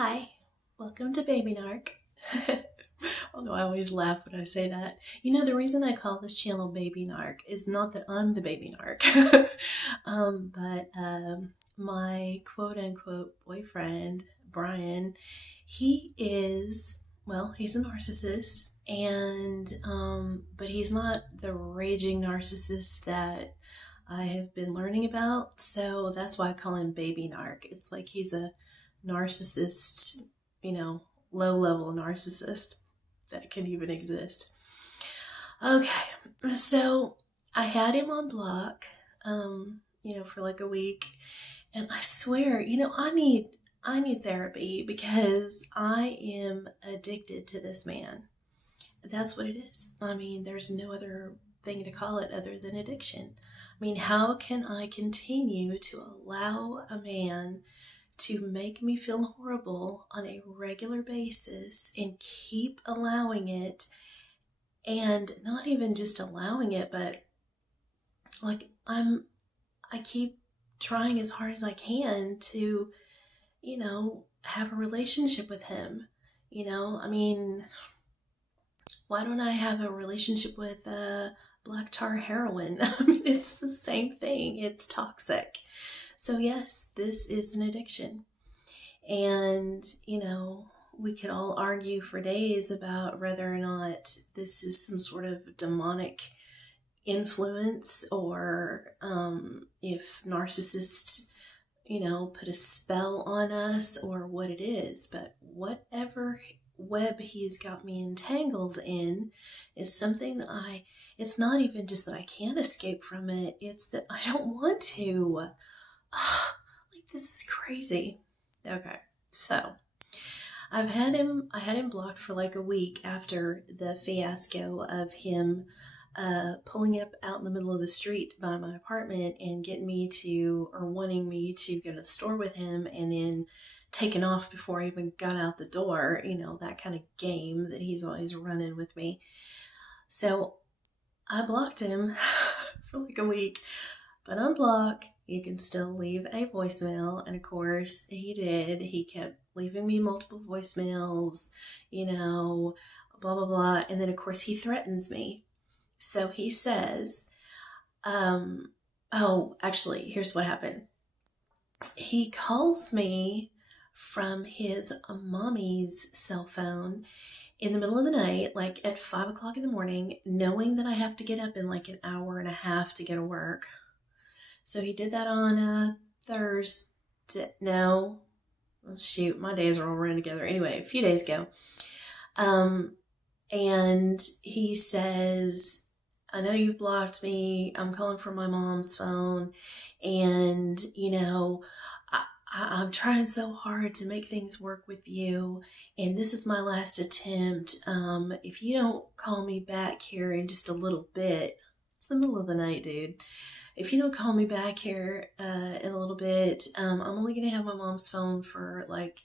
Hi, welcome to Baby Narc. Although I always laugh when I say that. You know, the reason I call this channel Baby Narc is not that I'm the Baby Narc, but my quote unquote boyfriend, Brian, he is, well, he's a narcissist, and but he's not the raging narcissist that I have been learning about, so that's why I call him Baby Narc. It's like he's a narcissist, you know, low level narcissist that can even exist. Okay, so I had him on block, for like a week, and I swear, I need therapy because I am addicted to this man. That's what it is. I mean, there's no other thing to call it other than addiction. I mean, how can I continue to allow a man to make me feel horrible on a regular basis and keep allowing it, and not even just allowing it, but like I keep trying as hard as I can to, have a relationship with him. I mean, why don't I have a relationship with black tar heroin? I mean, it's the same thing. It's toxic. So yes, this is an addiction. And, we could all argue for days about whether or not this is some sort of demonic influence, or if narcissists, put a spell on us, or what it is. But whatever web he's got me entangled in is something that it's not even just that I can't escape from it, it's that I don't want to. Like, this is crazy. Okay, so I had him blocked for like a week after the fiasco of him pulling up out in the middle of the street by my apartment and getting me to, or wanting me to go to the store with him, and then taking off before I even got out the door, that kind of game that he's always running with me. So I blocked him for like a week, but unblock, you can still leave a voicemail. And of course, he did. He kept leaving me multiple voicemails, blah, blah, blah. And then, of course, he threatens me. So he says, actually, here's what happened. He calls me from his mommy's cell phone in the middle of the night, like at 5 o'clock in the morning, knowing that I have to get up in like an hour and a half to go to work. So he did that on Thursday. No, oh, shoot, my days are all running together. Anyway, a few days ago. And he says, I know you've blocked me. I'm calling from my mom's phone. And, I'm trying so hard to make things work with you. And this is my last attempt. If you don't call me back here in just a little bit, it's the middle of the night, dude. If you don't call me back here in a little bit, I'm only going to have my mom's phone for like,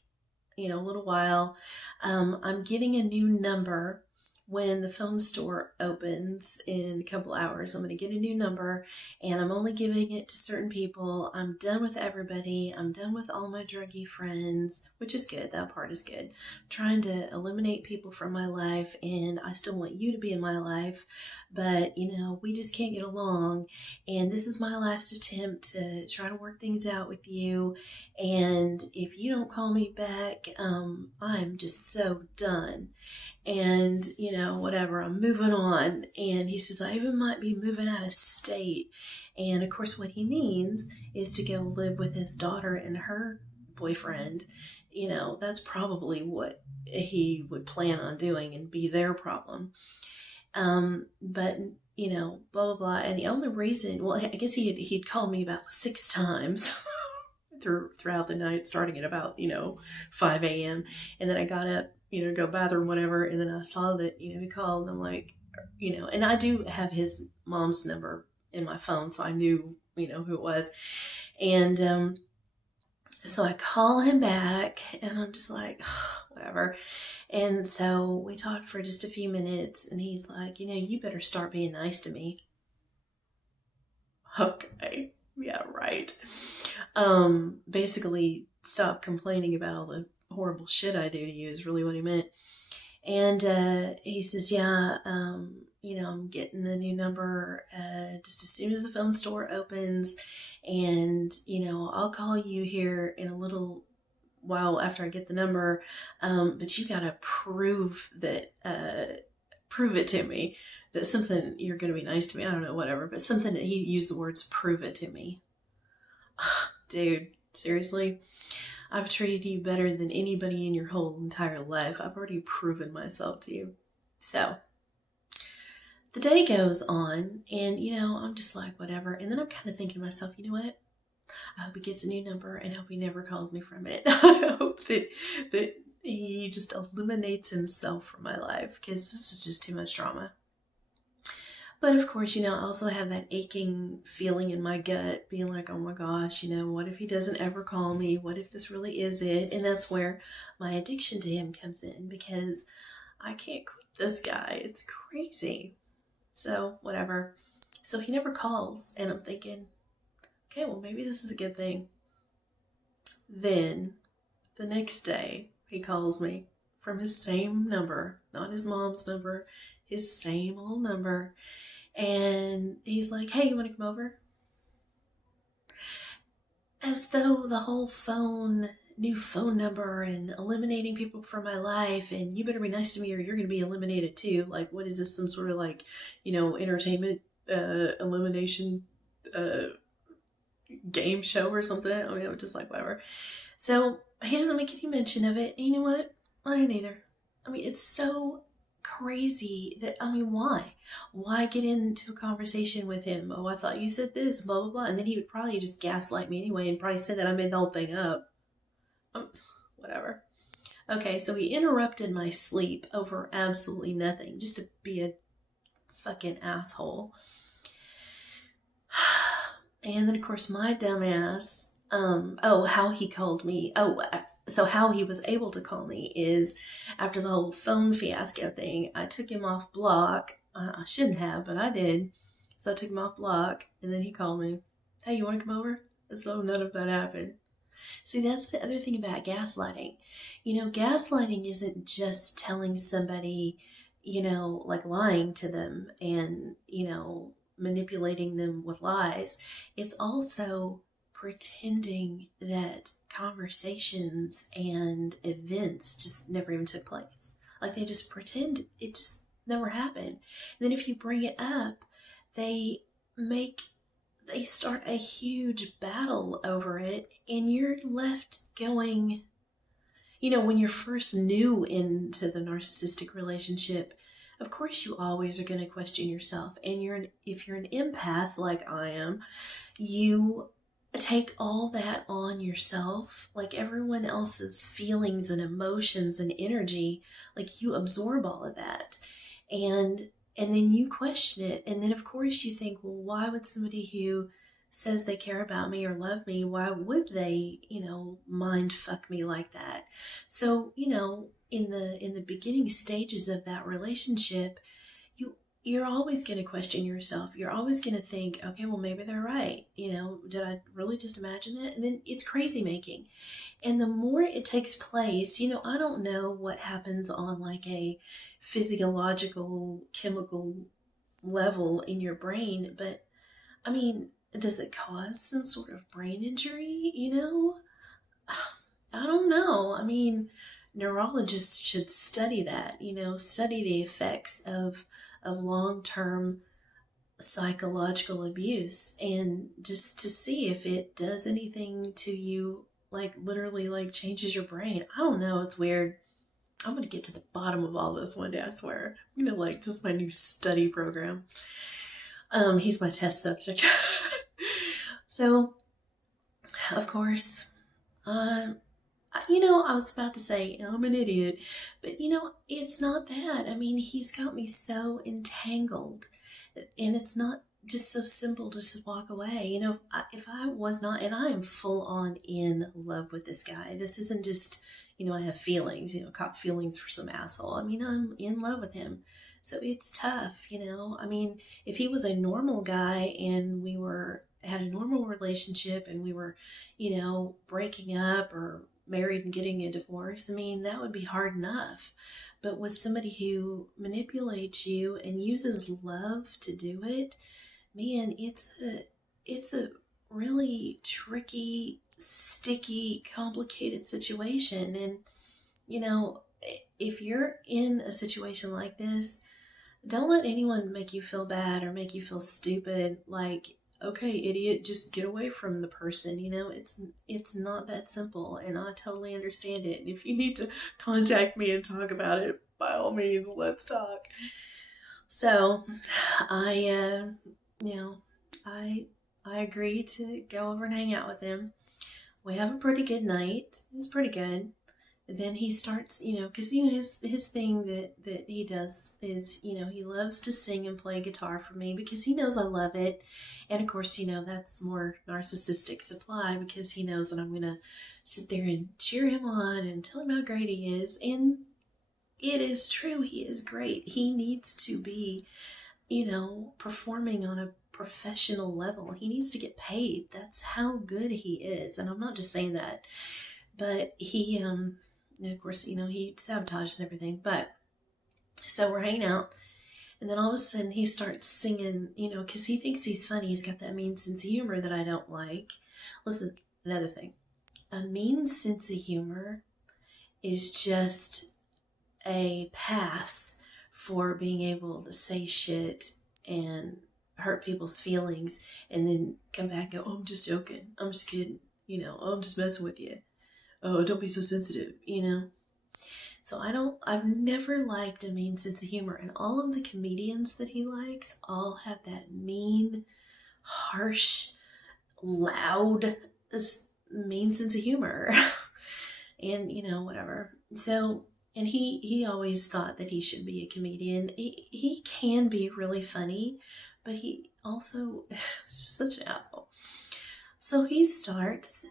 a little while. I'm getting a new number when the phone store opens in a couple hours. I'm going to get a new number, and I'm only giving it to certain people. I'm done with everybody. I'm done with all my druggy friends, which is good. That part is good. I'm trying to eliminate people from my life, and I still want you to be in my life, but we just can't get along, and this is my last attempt to try to work things out with you. And if you don't call me back, I'm just so done. And, whatever, I'm moving on. And he says, I even might be moving out of state. And of course, what he means is to go live with his daughter and her boyfriend. That's probably what he would plan on doing and be their problem. But, blah, blah, blah. And the only reason, well, I guess he'd called me about 6 times. Throughout the night, starting at about 5 a.m. And then I got up, go bathroom, whatever, and then I saw that he called, and I'm like, and I do have his mom's number in my phone, so I knew who it was. And so I call him back, and I'm just like, whatever. And so we talked for just a few minutes, and he's like, you better start being nice to me. Okay, yeah, right. Basically stop complaining about all the horrible shit I do to you is really what he meant. And he says, yeah, I'm getting the new number just as soon as the phone store opens. And, I'll call you here in a little while after I get the number. But you got to prove it to me that something, you're going to be nice to me. I don't know, whatever. But something that he used the words, prove it to me. Dude, seriously? I've treated you better than anybody in your whole entire life. I've already proven myself to you. So, the day goes on, and, I'm just like, whatever. And then I'm kind of thinking to myself, you know what? I hope he gets a new number, and I hope he never calls me from it. I hope that he just eliminates himself from my life, because this is just too much drama. But of course, I also have that aching feeling in my gut being like, oh my gosh, what if he doesn't ever call me? What if this really is it? And that's where my addiction to him comes in, because I can't quit this guy. It's crazy. So, whatever. So he never calls, and I'm thinking, okay, well, maybe this is a good thing. Then, the next day, he calls me from his same number, not his mom's number, his same old number. And he's like, hey, you want to come over? As though the whole new phone number and eliminating people from my life, and you better be nice to me or you're going to be eliminated too. Like, what is this, some sort of like, entertainment elimination game show or something? I mean, I'm just like, whatever. So he doesn't make any mention of it. And you know what? I don't either. I mean, it's so crazy that, why? Why get into a conversation with him? Oh, I thought you said this, blah, blah, blah. And then he would probably just gaslight me anyway and probably say that I made the whole thing up. Whatever. Okay, so he interrupted my sleep over absolutely nothing, just to be a fucking asshole. And then, of course, my dumbass, how he called me. So how he was able to call me is after the whole phone fiasco thing, I took him off block. I shouldn't have, but I did. So I took him off block, and then he called me. Hey, you want to come over? As though none of that happened. See, that's the other thing about gaslighting. Gaslighting isn't just telling somebody, like lying to them and, manipulating them with lies. It's also pretending that conversations and events just never even took place. Like they just pretend it just never happened. And then if you bring it up, they start a huge battle over it, and you're left going, when you're first new into the narcissistic relationship, of course you always are going to question yourself. And if you're an empath like I am, you take all that on yourself, like everyone else's feelings and emotions and energy, like you absorb all of that. And then you question it. And then of course you think, well, why would somebody who says they care about me or love me, why would they, mind fuck me like that? So, in the beginning stages of that relationship, you're always going to question yourself. You're always going to think, okay, well, maybe they're right. Did I really just imagine that? And then it's crazy making. And the more it takes place, I don't know what happens on like a physiological, chemical level in your brain, but does it cause some sort of brain injury? I don't know. Neurologists should study that, study the effects of long-term psychological abuse, and just to see if it does anything to you, like literally like changes your brain. I don't know. It's weird. I'm going to get to the bottom of all this one day, I swear. This is my new study program. He's my test subject. So, of course, I was about to say, I'm an idiot, but it's not that. He's got me so entangled, and it's not just so simple to just walk away. If I was not, and I am full on in love with this guy, this isn't just, I have feelings, caught feelings for some asshole. I'm in love with him. So it's tough, if he was a normal guy and we had a normal relationship and we were, breaking up or married and getting a divorce, I mean, that would be hard enough. But with somebody who manipulates you and uses love to do it, man, it's a really tricky, sticky, complicated situation. And you know, if you're in a situation like this, don't let anyone make you feel bad or make you feel stupid. Like, okay, idiot, just get away from the person. It's not that simple, and I totally understand it. And if you need to contact me and talk about it, by all means, let's talk. So, I, you know, I I agree to go over and hang out with him. We have a pretty good night. It's pretty good. And then he starts, because his thing that he does is, he loves to sing and play guitar for me because he knows I love it, and of course, that's more narcissistic supply because he knows that I'm gonna sit there and cheer him on and tell him how great he is, and it is true, he is great. He needs to be, performing on a professional level. He needs to get paid. That's how good he is, and I'm not just saying that, but and of course, he sabotages everything. But so we're hanging out, and then all of a sudden he starts singing, because he thinks he's funny. He's got that mean sense of humor that I don't like. Listen, another thing, a mean sense of humor is just a pass for being able to say shit and hurt people's feelings and then come back and go, oh, I'm just joking. I'm just kidding. Oh, I'm just messing with you. Oh, don't be so sensitive. So I've never liked a mean sense of humor. And all of the comedians that he likes all have that mean, harsh, loud, mean sense of humor. And, whatever. So, and he always thought that he should be a comedian. He can be really funny, but he also is just such an asshole. So he starts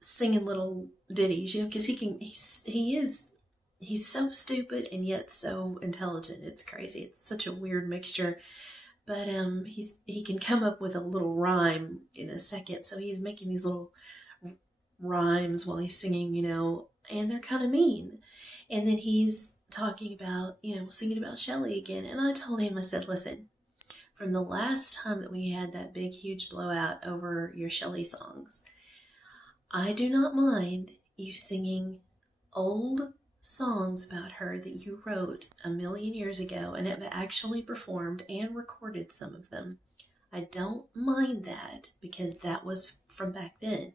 singing little ditties, because he's so stupid and yet so intelligent. It's crazy. It's such a weird mixture. But he can come up with a little rhyme in a second. So he's making these little rhymes while he's singing, and they're kind of mean. And then he's talking about, singing about Shelley again. And I told him, I said, listen, from the last time that we had that big, huge blowout over your Shelley songs, I do not mind you singing old songs about her that you wrote a million years ago and have actually performed and recorded some of them. I don't mind that because that was from back then.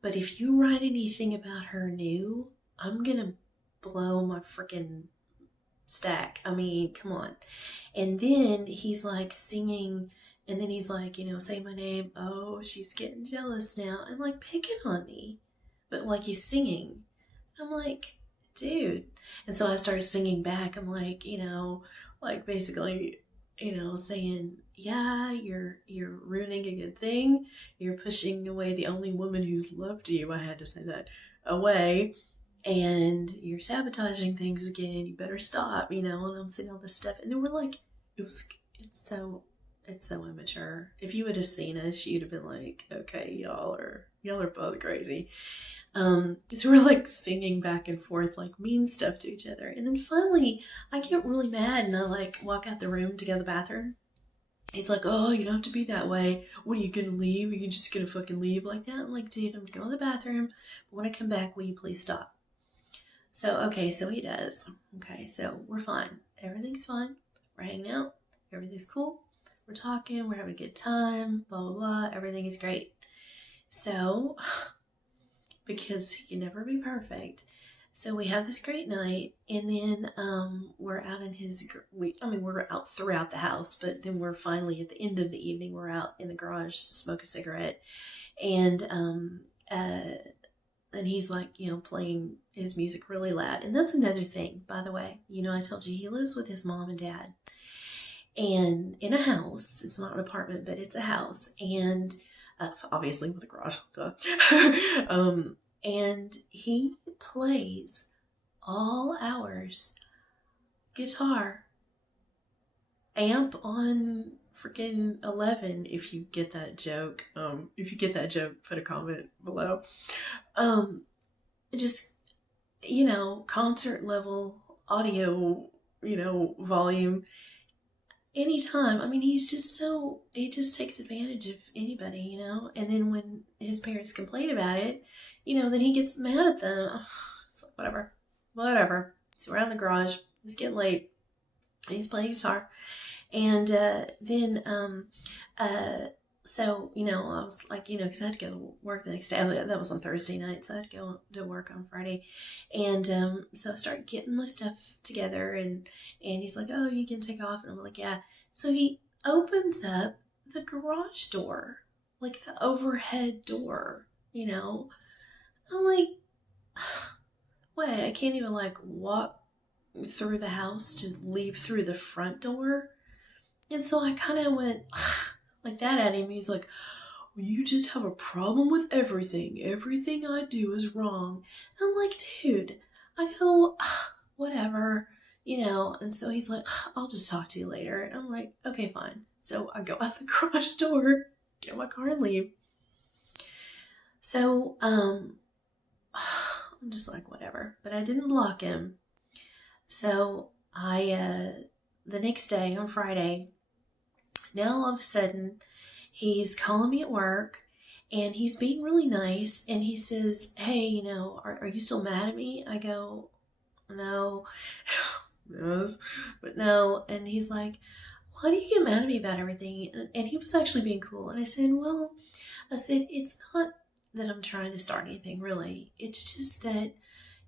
But if you write anything about her new, I'm going to blow my freaking stack. I mean, come on. And then he's like singing, and then he's like, say my name. Oh, she's getting jealous now, and like picking on me. But like he's singing. I'm like, dude. And so I started singing back. I'm like, like basically, saying, yeah, you're ruining a good thing. You're pushing away the only woman who's loved you. I had to say that away. And you're sabotaging things again. You better stop, and I'm saying all this stuff. And then we're like, it's so immature. If you would have seen us, you'd have been like, okay, y'all are both crazy. So we're like singing back and forth, like mean stuff to each other. And then finally I get really mad and I like walk out the room to go to the bathroom. He's like, oh, you don't have to be that way. What, are you gonna leave? Are you just gonna fucking leave like that? I'm like, dude, I'm going to the bathroom. But when I come back, will you please stop? So, okay, so he does. Okay, so we're fine. Everything's fine. We're hanging out. Everything's cool. We're talking. We're having a good time. Blah, blah, blah. Everything is great. So, because he can never be perfect. So we have this great night, and then we're out in we're out throughout the house, but then we're finally at the end of the evening, we're out in the garage to smoke a cigarette, and he's like, playing his music really loud. And that's another thing, by the way. I told you he lives with his mom and dad, and in a house. It's not an apartment, but it's a house, and obviously with a garage. And he plays all hours guitar, amp on freaking 11. If you get that joke, put a comment below. just, concert level audio, volume anytime. I mean, he just takes advantage of anybody, and then when his parents complain about it, then he gets mad at them. It's like, whatever. So we're out in the garage. It's getting late. He's playing guitar. And then, so, I was like, because I had to go to work the next day. That was on Thursday night, so I had to go to work on Friday. And so I started getting my stuff together, and he's like, oh, you can take off. And I'm like, yeah. So he opens up the garage door, like the overhead door, I'm like, wait, I can't even like walk through the house to leave through the front door. And so I kind of went like that at him. He's like, well, you just have a problem with everything. Everything I do is wrong. And I'm like, dude, I go, whatever, And so he's like, I'll just talk to you later. And I'm like, okay, fine. So I go out the garage door, get my car and leave. So I'm just like, whatever. But I didn't block him. So the next day on Friday, now all of a sudden, he's calling me at work and he's being really nice. And he says, hey, are you still mad at me? I go, no, yes, but no. And he's like, why do you get mad at me about everything? And he was actually being cool. And I said, it's not that I'm trying to start anything really. It's just that,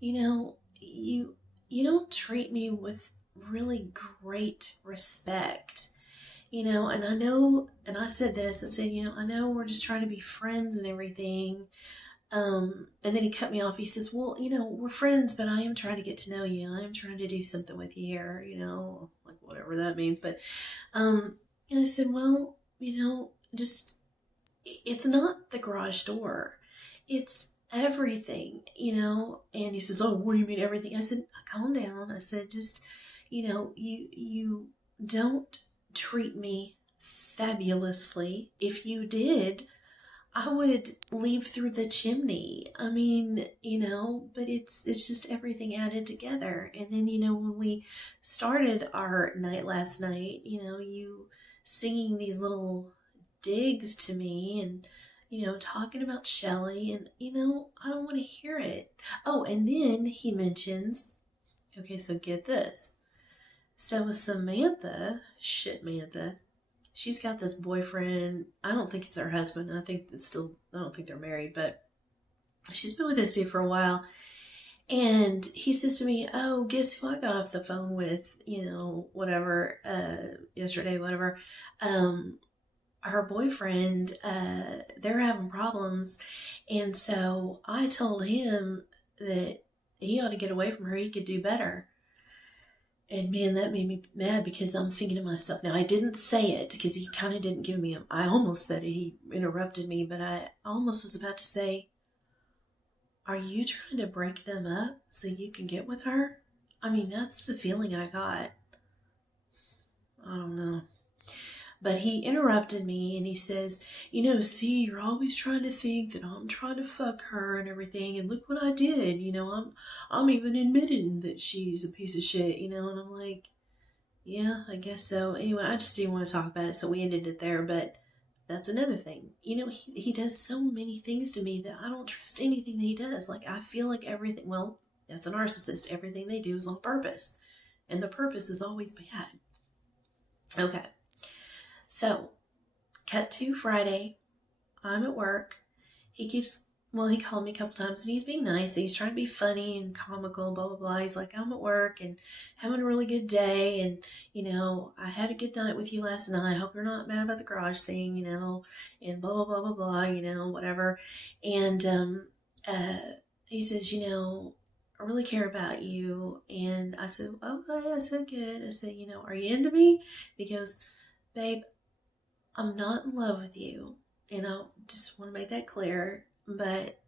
you don't treat me with really great respect. And I know, and I said this, I said, I know we're just trying to be friends and everything. And then he cut me off. He says, well, we're friends, but I am trying to get to know you. I am trying to do something with you here, like whatever that means. But, and I said, well, just, it's not the garage door. It's everything, and he says, oh, what do you mean everything? I said, calm down. I said, just, you don't treat me fabulously. If you did, I would leave through the chimney. I mean, but it's just everything added together. And then, when we started our night last night, you singing these little digs to me and, talking about Shelley and, I don't want to hear it. Oh, and then he mentions, okay, so get this. So Samantha, she's got this boyfriend. I don't think it's her husband. I don't think they're married, but she's been with this dude for a while. And he says to me, oh, guess who I got off the phone with, whatever, yesterday, whatever. Her boyfriend, they're having problems. And so I told him that he ought to get away from her. He could do better. And man, that made me mad because I'm thinking to myself, now I didn't say it because he kind of didn't give me, I almost said it, he interrupted me, but I almost was about to say, are you trying to break them up so you can get with her? I mean, that's the feeling I got. I don't know. But he interrupted me and he says, see, you're always trying to think that I'm trying to fuck her and everything. And look what I did. I'm even admitting that she's a piece of shit, and I'm like, yeah, I guess so. Anyway, I just didn't want to talk about it. So we ended it there. But that's another thing. He does so many things to me that I don't trust anything that he does. Like, I feel like everything, well, that's a narcissist. Everything they do is on purpose. And the purpose is always bad. Okay. So, cut to Friday. I'm at work. He called me a couple times and he's being nice. He's trying to be funny and comical, blah, blah, blah. He's like, I'm at work and having a really good day. And, I had a good night with you last night. I hope you're not mad about the garage thing, and blah, blah, blah, blah, blah, whatever. And he says, I really care about you. And I said, okay. I said, good. I said, are you into me? And he goes, babe, I'm not in love with you, and I just want to make that clear, but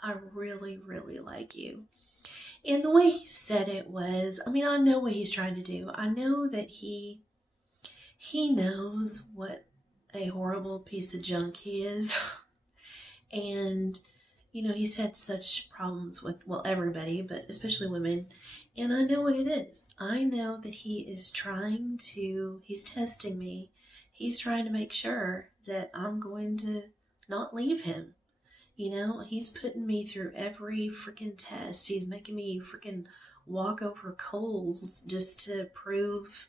I really, really like you. And the way he said it was, I know what he's trying to do. I know that he knows what a horrible piece of junk he is. And, he's had such problems with, well, everybody, but especially women. And I know what it is. I know that he's testing me. He's trying to make sure that I'm going to not leave him. He's putting me through every freaking test. He's making me freaking walk over coals just to prove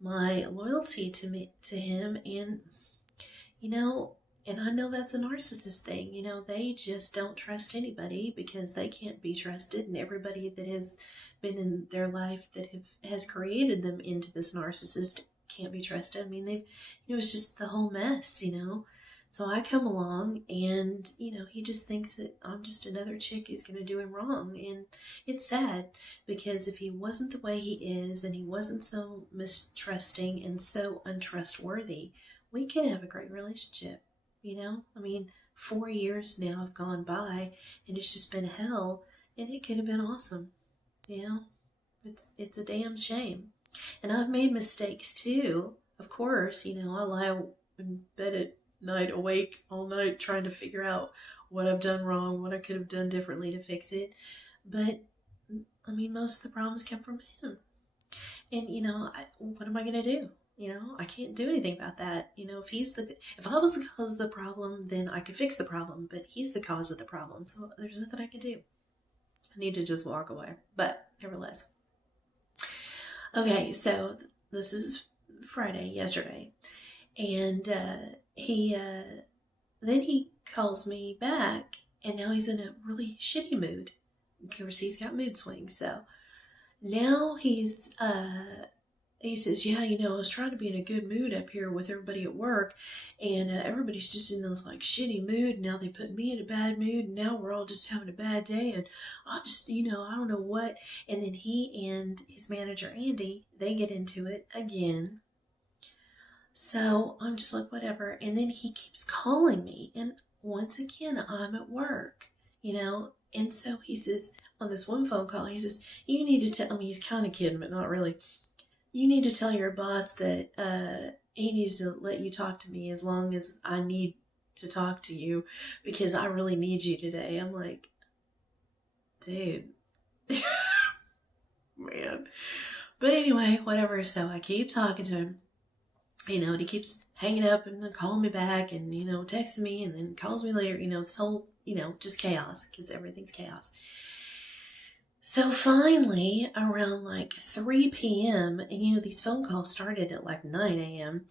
my loyalty to him. And you know, and I know that's a narcissist thing. They just don't trust anybody because they can't be trusted, and everybody that has been in their life that has created them into this narcissist can't be trusted. I mean, it's just the whole mess. So I come along and, he just thinks that I'm just another chick who's going to do him wrong. And it's sad because if he wasn't the way he is and he wasn't so mistrusting and so untrustworthy, we could have a great relationship. I mean, 4 years now have gone by and it's just been hell, and it could have been awesome. You know, it's a damn shame. And I've made mistakes too. Of course, I lie in bed at night, awake all night, trying to figure out what I've done wrong, what I could have done differently to fix it. But I mean, most of the problems come from him. And what am I gonna do? I can't do anything about that. If I was the cause of the problem, then I could fix the problem. But he's the cause of the problem, so there's nothing I can do. I need to just walk away. But nevertheless, okay. So this is Friday, yesterday, and he then he calls me back, and now he's in a really shitty mood. Of course, he's got mood swings, so now he says, yeah, I was trying to be in a good mood up here with everybody at work, and everybody's just in this like shitty mood. Now they put me in a bad mood, and now we're all just having a bad day, and I just, I don't know what. And then he and his manager, Andy, they get into it again. So I'm just like, whatever. And then he keeps calling me, and once again, I'm at work. And so he says, on this one phone call, he says, you need to tell me, he's kind of kidding, but not really. You need to tell your boss that he needs to let you talk to me as long as I need to talk to you because I really need you today. I'm like, dude, man. But anyway, whatever. So I keep talking to him, and he keeps hanging up and then calling me back and, texting me and then calls me later, this whole, just chaos because everything's chaos. So finally, around like 3 p.m., and these phone calls started at like 9 a.m.,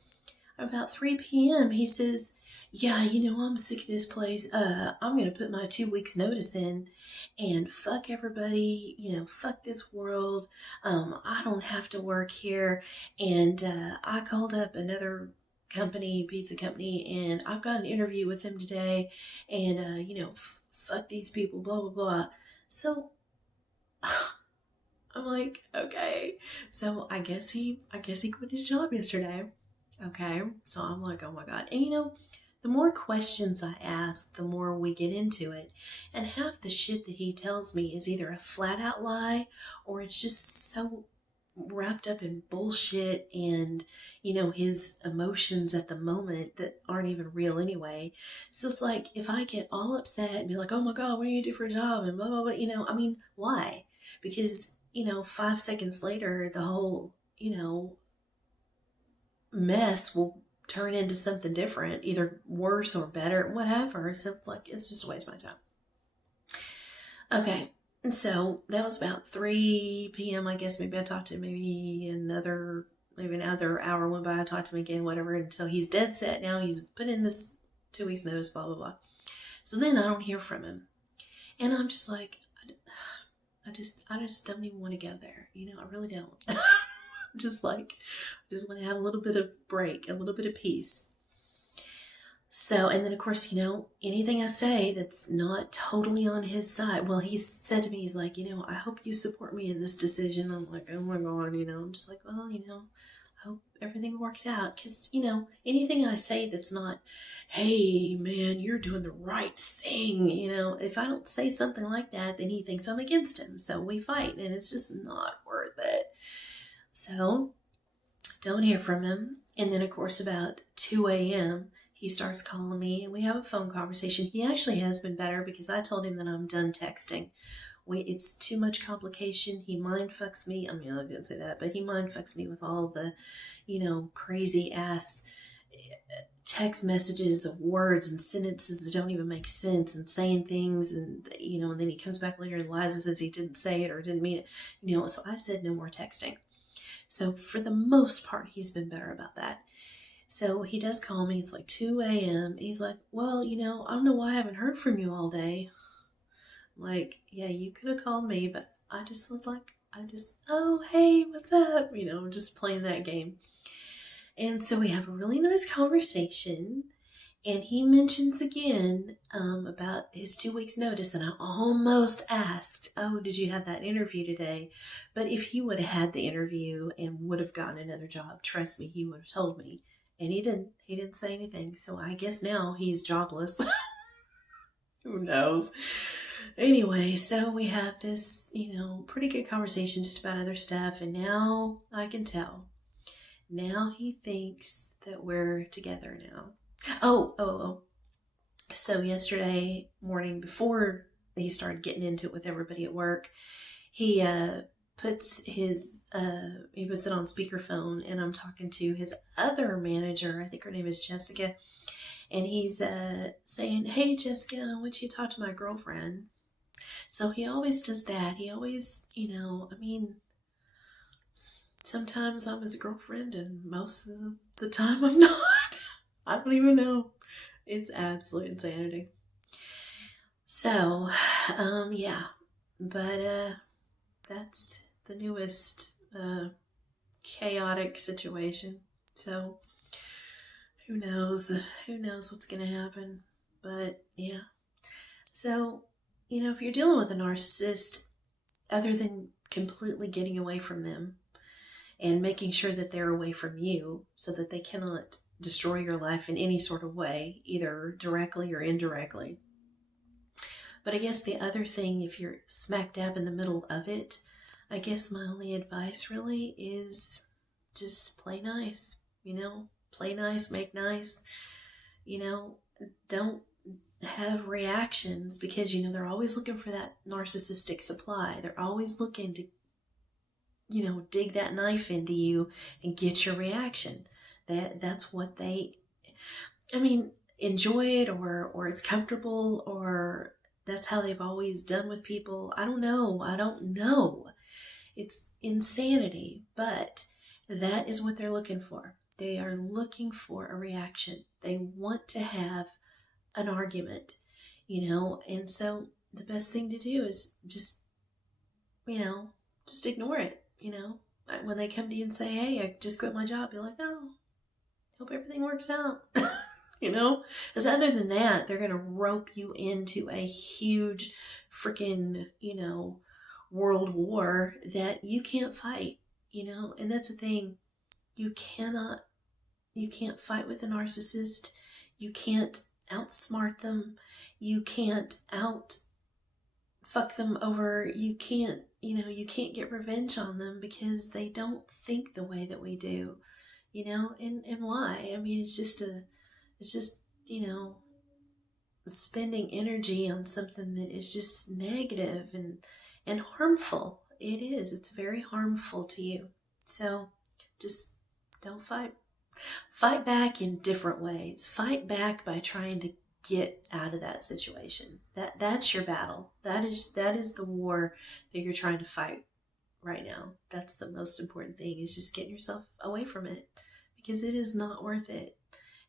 about 3 p.m., he says, yeah, I'm sick of this place. I'm going to put my 2 weeks notice in and fuck everybody, fuck this world. I don't have to work here. And I called up another pizza company, and I've got an interview with them today. And, fuck these people, blah, blah, blah. So I'm like, okay. So I guess he quit his job yesterday. Okay. So I'm like, oh my God. And the more questions I ask, the more we get into it. And half the shit that he tells me is either a flat out lie or it's just so wrapped up in bullshit and, his emotions at the moment that aren't even real anyway. So it's like, if I get all upset and be like, oh my God, what do you do for a job? And blah, blah, blah, I mean, why? Because, 5 seconds later, the whole, mess will turn into something different, either worse or better, whatever. So it's like, it's just a waste of my time. Okay. And so that was about 3 p.m. I guess maybe I talked to him, maybe another hour went by. I talked to him again, whatever. And so he's dead set now. He's put in this 2 weeks notice, blah, blah, blah. So then I don't hear from him. And I'm just like, I just don't even want to go there. I really don't. I'm just like, I just want to have a little bit of break, a little bit of peace. So, and then of course, anything I say that's not totally on his side. Well, he said to me, he's like, I hope you support me in this decision. I'm like, oh my God, I'm just like, well, I hope everything works out. Because, anything I say that's not, hey, man, you're doing the right thing. If I don't say something like that, then he thinks I'm against him. So we fight, and it's just not worth it. So, don't hear from him. And then, of course, about 2 a.m., he starts calling me and we have a phone conversation. He actually has been better because I told him that I'm done texting. It's too much complication. He mind fucks me. I mean, I didn't say that, but he mind fucks me with all the, crazy ass text messages of words and sentences that don't even make sense, and saying things, and then he comes back later and lies and says he didn't say it or didn't mean it. So I said no more texting. So for the most part, he's been better about that. So he does call me. It's like 2 a.m. He's like, well, I don't know why I haven't heard from you all day. I'm like, yeah, you could have called me, but I just was like, oh, hey, what's up? Just playing that game. And so we have a really nice conversation. And he mentions again about his 2 weeks notice. And I almost asked, oh, did you have that interview today? But if he would have had the interview and would have gotten another job, trust me, he would have told me. And he didn't say anything. So I guess now he's jobless. Who knows? Anyway, so we have this, pretty good conversation just about other stuff. And now I can tell. Now he thinks that we're together now. Oh. So yesterday morning, before he started getting into it with everybody at work, he puts it on speakerphone, and I'm talking to his other manager. I think her name is Jessica. And he's saying, hey, Jessica, I want you to talk to my girlfriend. So he always does that. He always, sometimes I'm his girlfriend and most of the time I'm not. I don't even know. It's absolute insanity. So, yeah. But that's the newest chaotic situation. So who knows what's going to happen. But yeah. So, if you're dealing with a narcissist, other than completely getting away from them and making sure that they're away from you so that they cannot destroy your life in any sort of way, either directly or indirectly. But I guess the other thing, if you're smack dab in the middle of it, I guess my only advice really is just play nice, play nice, make nice, don't have reactions because, they're always looking for that narcissistic supply. They're always looking to, dig that knife into you and get your reaction. That's what they, enjoy it or it's comfortable or that's how they've always done with people. I don't know. It's insanity, but that is what they're looking for. They are looking for a reaction. They want to have an argument, and so the best thing to do is just ignore it, when they come to you and say, hey, I just quit my job, you're like, oh, hope everything works out. Because other than that, they're going to rope you into a huge freaking, world war that you can't fight, and that's the thing. You can't fight with a narcissist. You can't outsmart them. You can't fuck them over. You can't get revenge on them because they don't think the way that we do, and why? It's just, spending energy on something that is just negative and harmful. It is. It's very harmful to you. So just don't fight. Fight back in different ways. Fight back by trying to get out of that situation. That's your battle. That is the war that you're trying to fight right now. That's the most important thing, is just getting yourself away from it, because it is not worth it.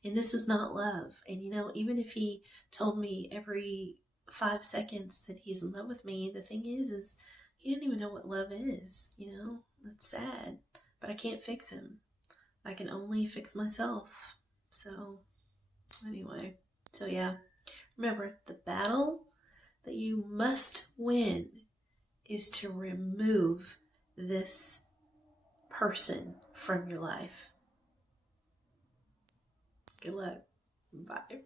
And this is not love. And even if he told me every 5 seconds that he's in love with me, the thing is he didn't even know what love is. That's sad. But I can't fix him. I can only fix myself. So anyway, so yeah, remember, the battle that you must win is to remove this person from your life. Good luck. Bye.